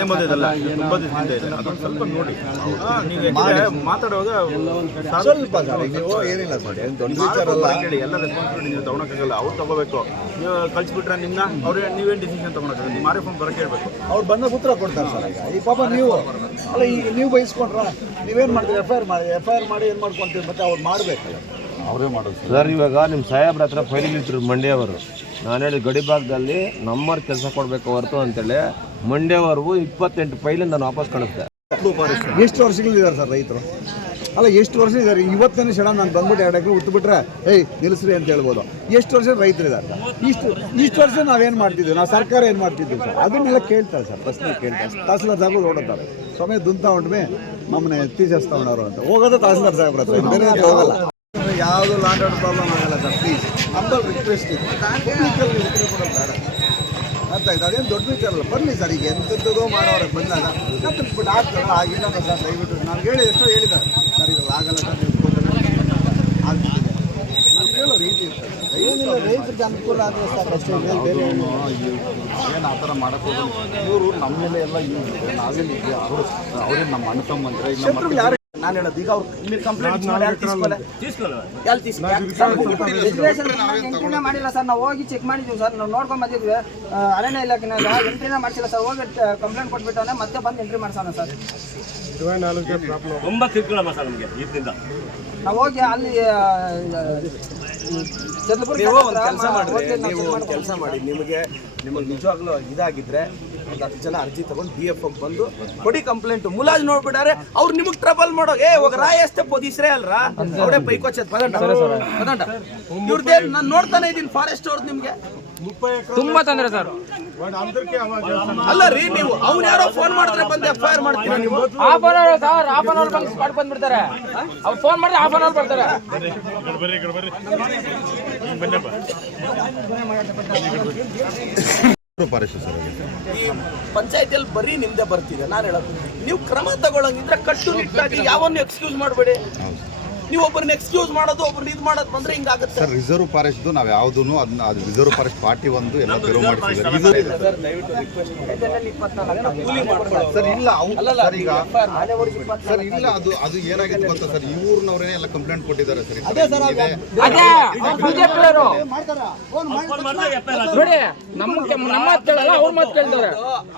ತುಂಬಾ ದಿವಸದಿಂದ ಇದೆ, ಅದೊಂದು ಸ್ವಲ್ಪ ನೋಡಿ. ನೀವು ಮಾತಾಡುವಾಗ ಸ್ವಲ್ಪ ನೀವು ಏನಿಲ್ಲ ಸರ್, ದೊಡ್ಡ ವಿಚಾರ ಅಲ್ಲ. ಎಲ್ಲ ರೆಸ್ಪಾನ್ಸಿಬಿಲಿಟಿ ನೀವು ತಗೊಳಕ್ಕಾಗಲ್ಲ, ಅವ್ರು ತಗೋಬೇಕು. ನೀವು ಕಳ್ಸಿಬಿಟ್ರೆ ನಿಮ್ನ ಅವ್ರು ನೀವೇನು ಡಿಸಿಷನ್ ತಗೊಳಕ್ಕಾಗಲ್ಲ. ನೀವು ಮಾರಿ ಫೋನ್ ಬರೋಕೆ ಹೇಳ್ಬೇಕು, ಅವ್ರು ಬಂದಾಗ ಉತ್ತರ ಕೊಡ್ತಾರೆ ಸರ್. ಈ ಪಾಪ ನೀವು ಅಲ್ಲ, ಈಗ ನೀವು ಬಯಸ್ಕೊಂಡ್ರ ನೀವೇನು ಮಾಡ್ತೀರಿ? ಎಫ್ ಐ ಆರ್ ಮಾಡಿ ಏನು ಮಾಡ್ಕೊಂತೀರಿ? ಮತ್ತೆ ಅವ್ರು ಮಾಡಬೇಕಲ್ಲ, ಅವರೇ ಮಾಡೋದು ಸರ್. ಇವಾಗ ನಿಮ್ಮ ಸಾಹೇಬ್ರ ಹತ್ರ ಫೈಲ್ ಇಟ್ಟರು ಮಂಡ್ಯವರು. ನಾನು ಹೇಳಿ ಗಡಿ ಭಾಗದಲ್ಲಿ ನಮ್ಮವ್ರು ಕೆಲಸ ಕೊಡಬೇಕು ಹೊರತು ಅಂತೇಳಿ ಮಂಡ್ಯವರೆಗೂ 28 ಫೈಲ್ ನಾನು ವಾಪಸ್ ಕಳಿಸ್ದೆ. ಎಷ್ಟು ವರ್ಷಗಳಿದ್ದಾರೆ ಸರ್ ರೈತರು? ಅಲ್ಲ, ಎಷ್ಟು ವರ್ಷ ಇದ್ದಾರೆ? ಇವತ್ತೇನು ಕ್ಷಣ ನಾನು ಬಂದ್ಬಿಟ್ಟು 2 ಎಕರೆ ಉತ್ತುಬಿಟ್ರೆ ನಿಲ್ಲಿಸ್ರಿ ಅಂತ ಹೇಳ್ಬೋದು. ಎಷ್ಟು ವರ್ಷ ರೈತರಿದ್ದಾರೆ? ಇಷ್ಟು ವರ್ಷ ನಾವೇನು ಮಾಡ್ತಿದ್ವಿ? ನಾವು ಸರ್ಕಾರ ಏನು ಮಾಡ್ತಿದ್ವಿ ಸರ್? ಅದನ್ನೆಲ್ಲ ಕೇಳ್ತಾರೆ ಸರ್, ಪ್ರಶ್ನೆ ಕೇಳ್ತಾರೆ. ತಹಸೀಲ್ದಾರ್ ಸಾಹೇಬ್ರು ಓಡುತ್ತಾರೆ, ಸಮಯ ದುಂತಾ ಉಂಟ್ಮೆ ನಮ್ಮನ್ನ ಎತ್ತಿಸ್ತಾ ಉಂಡವರು ಅಂತ ಹೋಗೋದು ತಹಸೀಲ್ದಾರ್ ಸಾಹೇಬ್ರ ಹತ್ರ, ಬೇರೆ ಹೋಗಲ್ಲ. ಯಾವುದು ಲ್ಯಾಂಡ್ ಆರ್ಡರ್ ಪ್ರಾಬ್ಲಮ್ ಆಗಲ್ಲ ಸರ್, ಪ್ಲೀಸ್. ನಮ್ದು ರಿಕ್ವೆಸ್ಟ್ ಇದೆ, ಪಬ್ಲಿಕಲ್ಲಿ ಉತ್ತರ ಕೊಡೋದು ಬೇಡ. ಅರ್ಥ ಆಯ್ತು? ಅದೇನು ದೊಡ್ಡ ವಿಚಾರ ಅಲ್ಲ, ಬರಲಿ ಸರ್. ಈಗ ಎಂಥದ್ದೋ ಮಾಡೋರೆ ಬಂದಾಗ ಬಟ್ ಆಗ್ತಲ್ಲ, ಆಗಿಲ್ಲ ಸರ್. ದಯವಿಟ್ಟು ನಾನು ಹೇಳಿ ಎಷ್ಟೋ ಹೇಳಿದ್ದಾರೆ ಸರ್, ಇದ್ರಲ್ಲಿ ಆಗಲ್ಲ ಸರ್, ಆಗ್ತಿದೆ ನಾನು ಕೇಳೋ ರೀತಿ ಇರ್ತದೆ. ಏನಿಲ್ಲ, ರೈತರಿಗೆ ಅನುಕೂಲ ಆದರೆ ಸರ್ ಅಷ್ಟೇ, ಬೇರೆ ಏನು ಆ ಥರ ಮಾಡೋಕ್ಕೋಗಿ ಇವರು ನಮ್ಮ ಮೇಲೆ ಎಲ್ಲ ಇದೆ. ನಾವೇನಿದೆ ಅವ್ರೇನು ನಮ್ಮ ಅಣ್ಣ ತಮ್ಮಂದ್ರೆ ಶತ್ರು ಯಾರು? ನಾನು ಹೇಳೋದು ಈಗ ಅವ್ರು ಕಂಪ್ಲೇಂಟ್ ಎಂಟ್ರಿನೇ ಮಾಡಿಲ್ಲ ಸರ್. ನಾವು ಹೋಗಿ ಚೆಕ್ ಮಾಡಿದ್ವಿ ಸರ್, ನಾವು ನೋಡ್ಕೊಂಡ್ ಬಂದಿದ್ವಿ. ಅರಣ್ಯ ಇಲಾಖೆನಾಗ ಎಂಟ್ರಿನೇ ಮಾಡಿಸಿಲ್ಲ ಸರ್. ಹೋಗಿ ಕಂಪ್ಲೇಂಟ್ ಕೊಟ್ಬಿಟ್ಟವನೆ, ಮತ್ತೆ ಬಂದು ಎಂಟ್ರಿ ಮಾಡ್ಸೋಣ ಸರ್. ತುಂಬ ಕಿರ್ಕೊಳ್ಳಮ್ಮ ಸರ್ ನಮಗೆ ಇದರಿಂದ. ನಾವು ಹೋಗಿ ಅಲ್ಲಿ ಕೆಲಸ ಮಾಡಿ, ನಿಮಗೆ ನಿಜವಾಗ್ಲೂ ಇದಾಗಿದ್ರೆ ಒಂದು 10 ಜನ ಅರ್ಜಿ ತಗೊಂಡು DF ಬಂದು ಕೊಡಿ ಕಂಪ್ಲೇಂಟ್. ಮುಲಾಜ್ ನೋಡ್ಬಿಟ್ಟಾರೆ ಅವ್ರು ನಿಮಗೆ ಟ್ರಬಲ್ ಮಾಡೋ ಇವಾಗ ರಾಯಷ್ಟೇ ಪೊದೀಸ್ರೇ ಅಲ್ರ ಅವರೇ ಬೈಕೋಚದ್ ಪದಂಡ ಇವ್ರದೇ. ನಾನು ನೋಡ್ತಾನೆ ಇದೀನಿ ಫಾರೆಸ್ಟ್ ಅವ್ರದ್ದು ನಿಮ್ಗೆ ತುಂಬಾ ತೊಂದರೆ ಸರ್. ಅಲ್ಲ ರೀ, ನೀವು ಅವ್ರು ಯಾರೋ ಫೋನ್ ಮಾಡಿದ್ರೆ ಬಂದು FIR ಮಾಡ್ತೀರಾ ನೀವು? Half an hour sir, half an hour ಬಂದು ಬಂದ್ಬಿಡ್ತಾರೆ. ಅವ್ರು ಫೋನ್ ಮಾಡಿದ್ರೆ ಹಾಫ್ ಅನ್ ಅವರ್ ಬರ್ತಾರೆ. ಈ ಪಂಚಾಯತಿಯಲ್ಲಿ ಬರೀ ನಿಮ್ದೆ ಬರ್ತಿದೆ. ನಾನು ಹೇಳೋದು, ನೀವು ಕ್ರಮ ತಗೊಳ್ಳಂಗಿದ್ರೆ ಕಟ್ಟುನಿಟ್ಟಾಗಿ ಯಾವನ್ನು ಎಕ್ಸ್ಕ್ಯೂಸ್ ಮಾಡಬೇಡಿ. ನೀವು ಒಬ್ಬರನ್ನ ಎಕ್ಸ್ಕ್ಯೂಸ್ ಮಾಡೋದು, ಒಬ್ಬರನ್ನ ಇದು ಮಾಡೋದು ಬಂದ್ರೆ ಹಿಂಗಾಗುತ್ತೆ ಸರ್. ರಿಸರ್ವ್ ಫಾರೆಸ್ಟ್ ನಾವು ಯಾವುದೂ ಅದನ್ನ ಅದು ರಿಸರ್ವ್ ಫಾರೆಸ್ಟ್ ಪಾರ್ಟಿ ಒಂದು ಎಲ್ಲ ತೆರವು ಮಾಡಿಸಿದ್ದಾರೆ ಸರ್. ಇಲ್ಲ ಸರ್, ಈಗ ಸರ್ ಇಲ್ಲ, ಅದು ಏನಾಗಿದೆ ಗೊತ್ತಾ ಸರ್, ಈ ಊರಿನವರೇ ಎಲ್ಲ ಕಂಪ್ಲೇಂಟ್ ಕೊಟ್ಟಿದ್ದಾರೆ ಸರ್.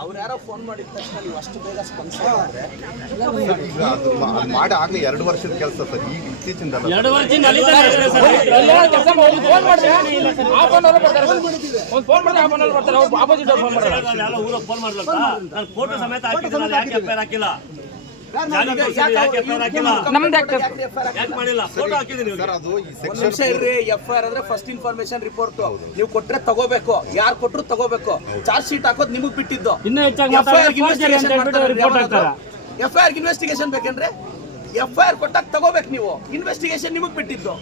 ಅವ್ರು ಯಾರೋ ಫೋನ್ ಮಾಡಿದ ತಕ್ಷಣ ನೀವು ಅಷ್ಟು ಬೇಗ ಸ್ಪಂದಿಸಿ ಈಗ ಅದು ಮಾಡಿ ಆಗಲಿ 2 ವರ್ಷದ ಕೆಲಸ ಸರ್. ಈಗ ಇತ್ತೀಚಿಂದ FIR ಅಂದ್ರೆ ಫಸ್ಟ್ ಇನ್ಫಾರ್ಮೇಶನ್ ರಿಪೋರ್ಟ್ ನೀವು ಕೊಟ್ರೆ ತಗೋಬೇಕು, ಯಾರು ಕೊಟ್ರು ತಗೋಬೇಕು. ಚಾರ್ಜ್ ಶೀಟ್ ಹಾಕೋದು ನಿಮಗ್ ಬಿಟ್ಟಿದ್ದು. FIR ಇನ್ವೆಸ್ಟಿಗೇಷನ್ ಬೇಕಂದ್ರೆ FIR ಕೊಟ್ಟಾಗ ತಗೋಬೇಕು ನೀವು. ಇನ್ವೆಸ್ಟಿಗೇಷನ್ ನಿಮಗ್ ಬಿಟ್ಟಿದ್ದು.